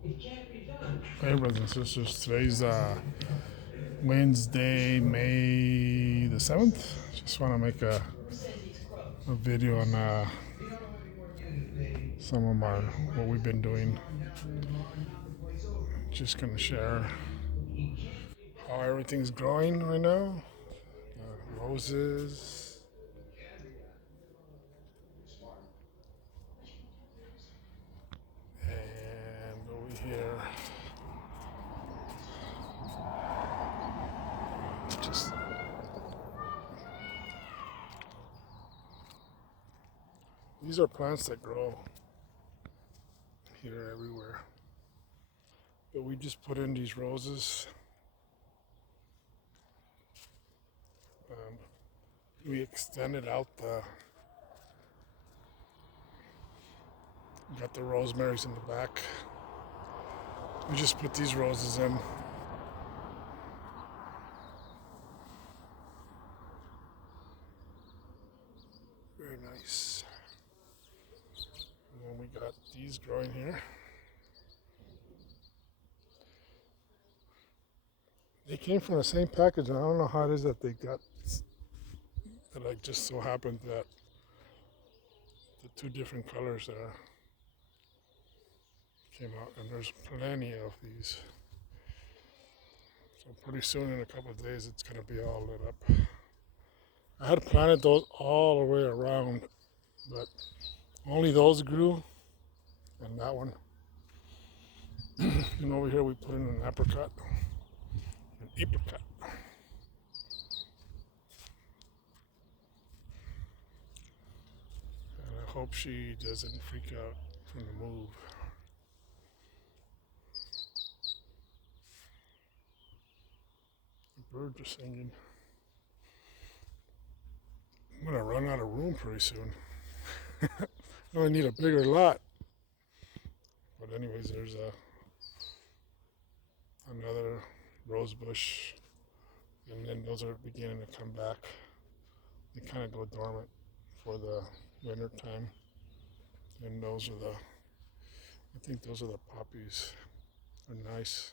Hey, brothers and sisters. Today's Wednesday, May the 7th. Just want to make a video on some of what we've been doing. Just going to share how everything's growing right now. Roses. And over here, just these are plants that grow here everywhere. But we just put in these roses. Um, we extended out got the rosemaries in the back. We just put these roses in. Very nice. And then we got these growing here. They came from the same package, and I don't know how it is that they got that. I just so happened that the two different colors there came out, and there's plenty of these. So pretty soon, in a couple of days, it's gonna be all lit up. I had planted those all the way around, but only those grew, and that one. And over here, we put in an apricot. An apricot. And I hope she doesn't freak out from the move. The birds are singing. I'm gonna run out of room pretty soon. I only need a bigger lot. But anyways, there's another rose bush, and then those are beginning to come back. They kind of go dormant for the winter time, and those are I think those are the poppies. They're nice.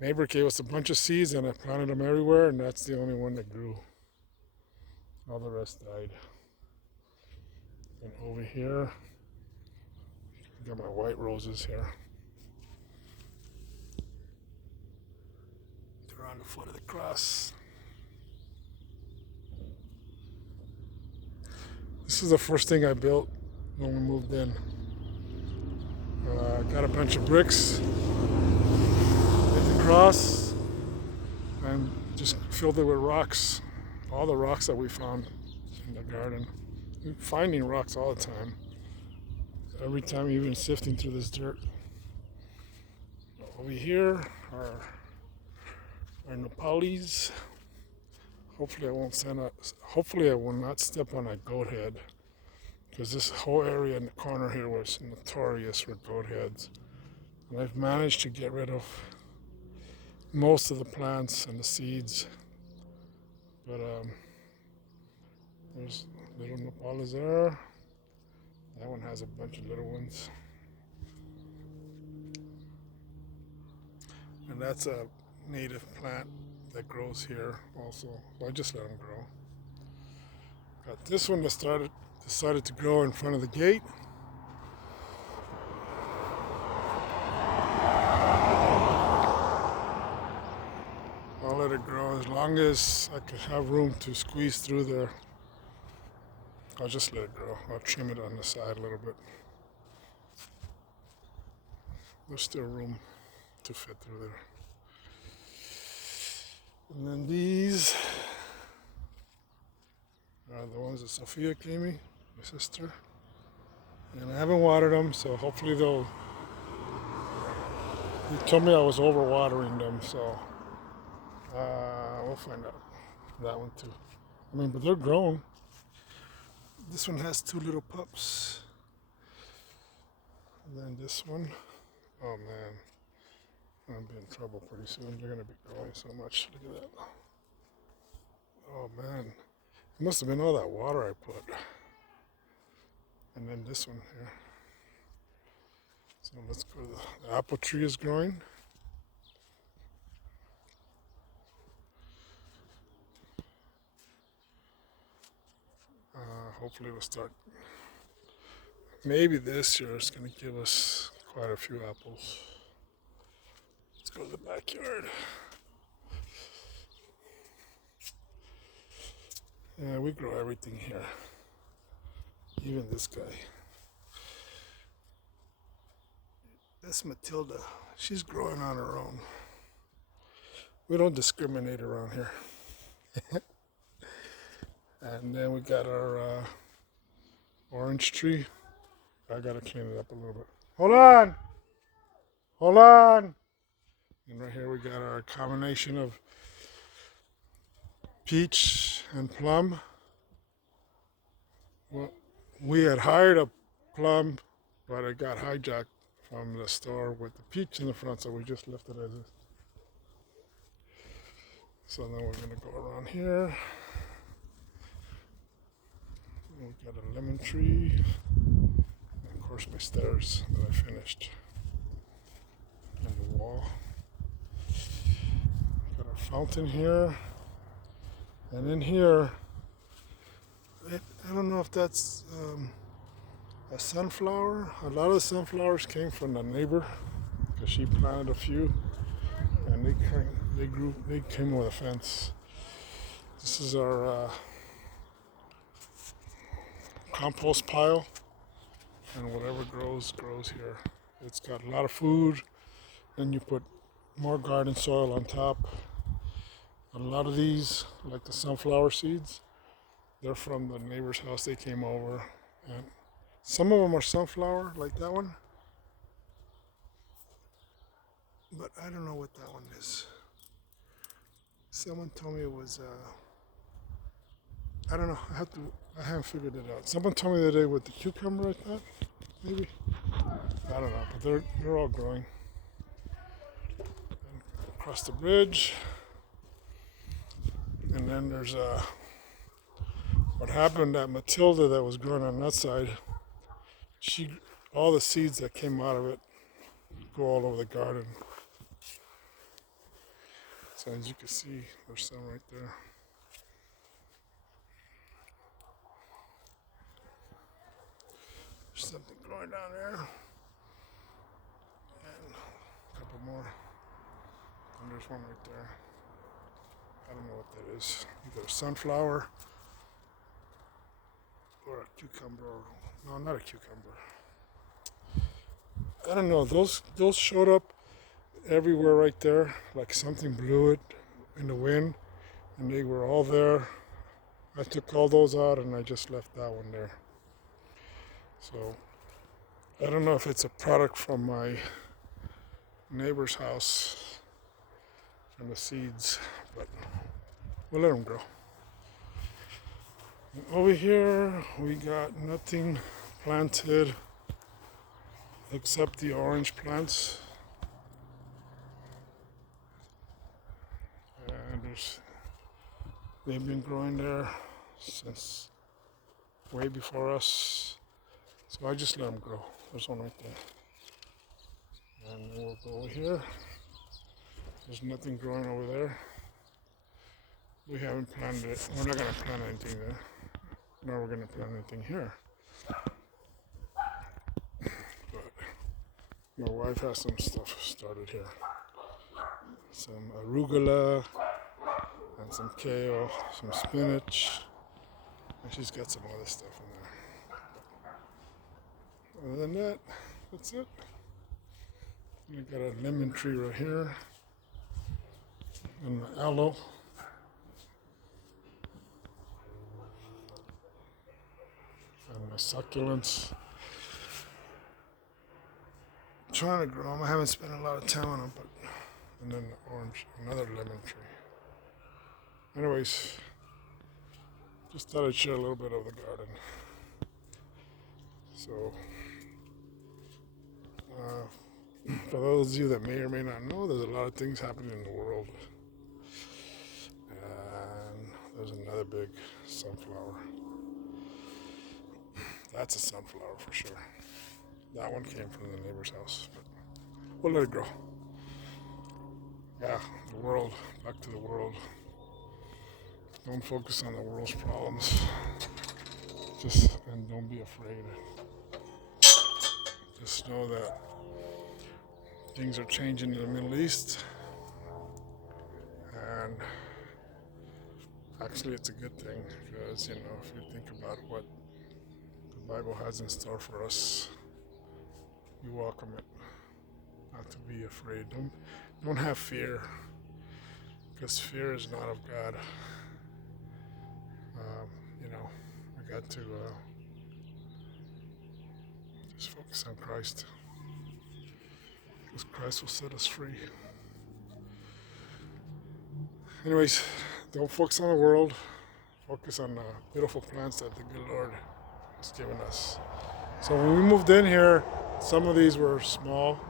Neighbor gave us a bunch of seeds, and I planted them everywhere, and that's the only one that grew. All the rest died. And over here, I got my white roses here. They're on the foot of the cross. This is the first thing I built when we moved in. I got a bunch of bricks, made the cross, and just filled it with rocks. All the rocks that we found in the garden. We're finding rocks all the time. Every time, even sifting through this dirt. Over here are Nepalis. Hopefully I will not step on a goat head, because this whole area in the corner here was notorious for goat heads. And I've managed to get rid of most of the plants and the seeds. But there's little Nepalis there. That one has a bunch of little ones. And that's a native plant that grows here also. So I just let them grow. Got this one that decided to grow in front of the gate. I'll let it grow as long as I can have room to squeeze through there. I'll just let it grow. I'll trim it on the side a little bit. There's still room to fit through there. And then these are the ones that Sophia gave me, my sister. And I haven't watered them, so hopefully they'll. He told me I was overwatering them, so we'll find out. That one too. I mean, but they're grown. This one has two little pups. And then this one, oh man, I'm gonna be in trouble pretty soon. They're gonna be growing so much. Look at that. Oh man, it must have been all that water I put. And then this one here. It's So let's go to the apple tree is growing. Hopefully we'll start. Maybe this year is going to give us quite a few apples. Let's go to the backyard. Yeah, we grow everything here. Even this guy. That's Matilda. She's growing on her own. We don't discriminate around here. And then we got our orange tree. I gotta clean it up a little bit. Hold on! Hold on! And right here we got our combination of peach and plum. Well, we had hired a plum, but it got hijacked from the store with the peach in the front, so we just left it as is. So then we're gonna go around here. We got a lemon tree, and of course my stairs that I finished, and the wall. Got our fountain here, and in here, I don't know if that's a sunflower. A lot of the sunflowers came from the neighbor because she planted a few, and they came with a fence. This is our compost pile, and whatever grows here. It's got a lot of food, and you put more garden soil on top. A lot of these, like the sunflower seeds, they're from the neighbor's house. They came over, and some of them are sunflower, like that one, but I don't know what that one is. Someone told me it was I don't know. I haven't figured it out. Someone told me the other day with the cucumber, I thought, maybe. I don't know, but they're all growing. And across the bridge, and then there's what happened at Matilda that was growing on that side. All the seeds that came out of it go all over the garden. So as you can see, there's some right there. There's something growing down there. And a couple more. And there's one right there. I don't know what that is. Either a sunflower or a cucumber. No, not a cucumber. I don't know. Those showed up everywhere right there. Like something blew it in the wind, and they were all there. I took all those out, and I just left that one there. So I don't know if it's a product from my neighbor's house from the seeds, but we'll let them grow. And over here we got nothing planted except the orange plants, and they've been growing there since way before us, so I just let them grow. There's one right there. And then we'll go over here. There's nothing growing over there. We haven't planted it. We're not going to plant anything there. Nor we're going to plant anything here. But my wife has some stuff started here. Some arugula and some kale, some spinach. And she's got some other stuff in there. Other than that, that's it. We got a lemon tree right here, and the aloe, and my succulents. I'm trying to grow them. I haven't spent a lot of time on them, but and then the orange, another lemon tree. Anyways, just thought I'd share a little bit of the garden. So. For those of you that may or may not know, there's a lot of things happening in the world. And there's another big sunflower. That's a sunflower for sure. That one came from the neighbor's house, but we'll let it grow. Yeah, the world, back to the world. Don't focus on the world's problems. And don't be afraid. Just know that things are changing in the Middle East, and actually it's a good thing because, if you think about what the Bible has in store for us, we welcome it. Not to be afraid. Don't have fear, because fear is not of God. Um, we got to just focus on Christ, because Christ will set us free. Anyways, don't focus on the world. Focus on the beautiful plants that the good Lord has given us. So when we moved in here, some of these were small,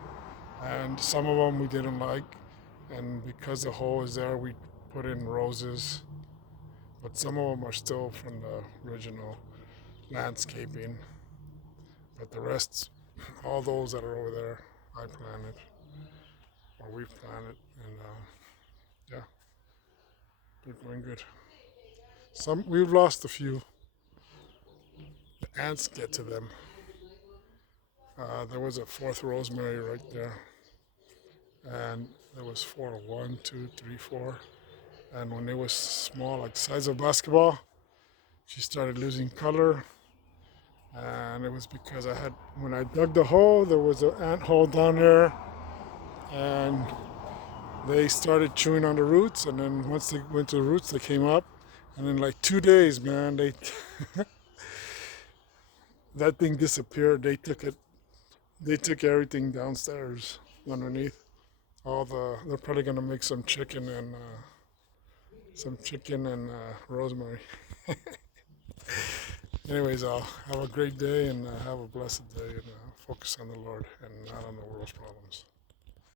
and some of them we didn't like. And because the hole is there, we put in roses. But some of them are still from the original landscaping. But the rest, all those that are over there, I planted, or we've planted, and yeah, they're going good. Some we've lost a few. The ants get to them. There was a fourth rosemary right there, and there was four, one, two, three, four. And when it was small, like size of basketball, she started losing color. And it was because when I dug the hole, there was an ant hole down there, and they started chewing on the roots. And then once they went to the roots, they came up, and in like 2 days, man, that thing disappeared. They took everything downstairs underneath. They're probably gonna make some chicken and rosemary. Anyways, I'll have a great day and have a blessed day, and focus on the Lord and not on the world's problems.